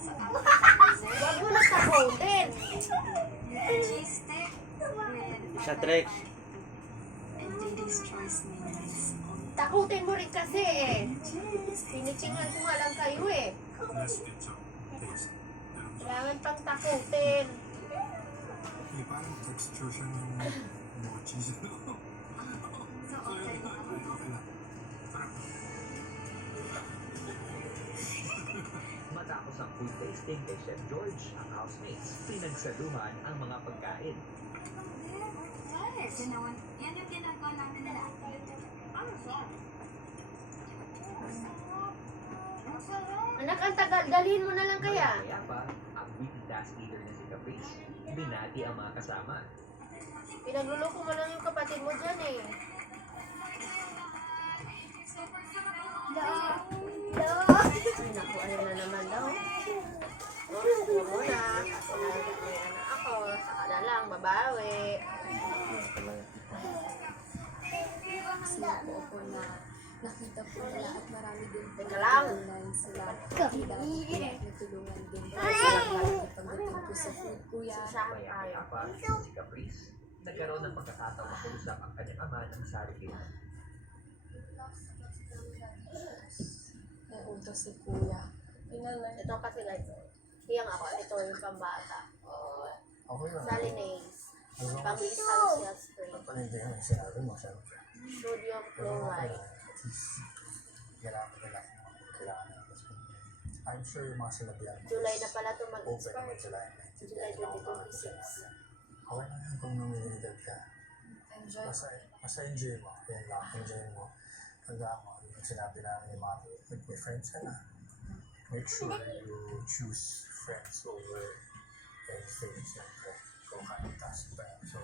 Huwag mo na takutin. Siya, Trex. Takutin mo rin kasi eh. Sinichingan ko nga lang kayo eh. Kailangan pang takutin. May parang texture siya ng mochi. Okay lang. Matapos ang food tasting kay Chef George, ang housemates, pinagsaluhan ang mga pagkain. Yes, yan yung ginagawa namin na lahat. Anak, ang tagal. Dalhin mo na lang kaya. Kaya pa, ang weekly task leader na si Caprice, binati ang mga kasama. Pinagluloko mo lang yung kapatid mo dyan eh. Ay naku, ayun na naman daw. Huwag mo na. Kasi may anak ako. Saka na lang, babawi. Sinabi ako na nakita ko nila at marami din po Teka lang. online sila. Natulungan din po sila pagdating ko sa food, kuya. Kaya pa, si Caprice, nagkaroon ng pagkakataon na kausap ang kanyang ama ng Saripina. May utos si kuya. Ito kasi like, hiyang ako. Ito yung pambata. Okay lang. Salinase. Alam mo, Pang-essential spray. panindihan ang sinabi mo, syempre. Sodium chloride. At least, kailangan I'm sure yung mga sinabihan mo. July na pala ito Open mag-expire. naman sila. July 2026. Okay lang yan kung namimilitad ka. Enjoy. Basta enjoy mo. Yan lang, enjoy mo. Tandaan mo, yung sinabi namin ni Mami, may friends ka na. Make sure you choose friends over anything. Siyempre, kung kaya task pa. So,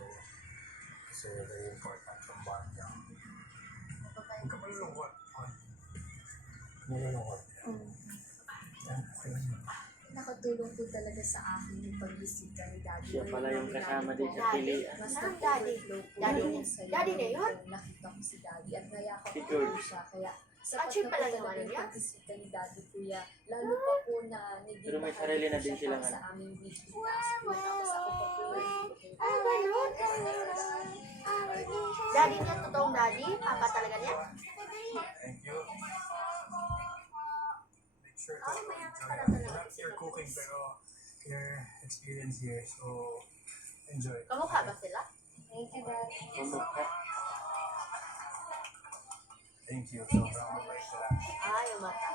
kasi very important yung bond niya. Huwag ka malulungkot. Malulungkot. Yan, okay lang yun. Nakatulong po talaga sa akin yung pagbisita ni Daddy. Siya pala yung kasama din sa pilihan. Mas Saan Daddy? Daddy niya. Daddy na yun? Nakita ko si Daddy at nayakap Si ko George. siya. Kaya Ah, siya pala yung ano niya? pagbisita ni Daddy, kuya. Lalo pa po na Pero may sarili na din silang sa ano. aming weekly task. Tapos ako pa po yung Ganun. Daddy niya, totoong daddy? Papa talaga niya? Thank you. Make sure to Ay, mayaman enjoy pala it. talaga Not si your Caprice. cooking, pero your experience here. So, enjoy. Kamukha ba sila? Thank you, Dad. Mamukha. Thank you. Sobrang mabait sila. Ah, yung mata.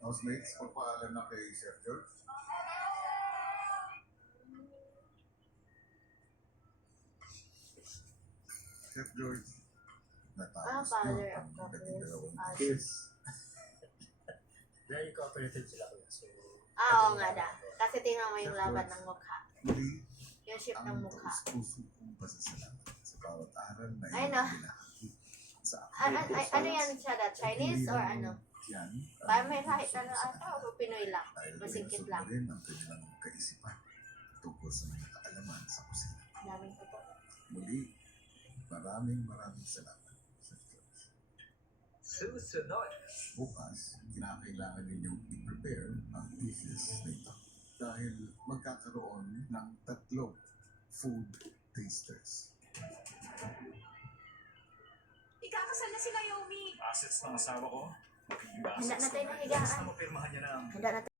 Housemates, pagpaalam na kay Chef George. Chef George, natapos father niyo of ang Caprice. naging dalawang Cheers. Very cooperative sila kuya. So, Oo nga da. Kasi tingnan mo yung laban ng mukha. muli Yung shape ng ang mukha. taus-puso kong pasasalamat sa bawat aral na Ay, iyong no. binahagi sa Ano yan siya da? Chinese or ano? Yan, Parang may kahit ano ata o Pinoy lang. dahil Masingkit pinasok lang. na rin ang kanilang kaisipan tungkol sa mga kaalaman sa kusina. Daming totoo. Muli, maraming salamat, Chef George. Susunod, Bukas, kinakailangan ninyong i-prepare ang dishes na ito dahil magkakaroon ng 3 food tasters. Ikakasal na si Naomi. assets ng asawa ko. Magiging Handa assets na tayo ko. ng higaan. Basta mapirmahan niya ng Handa na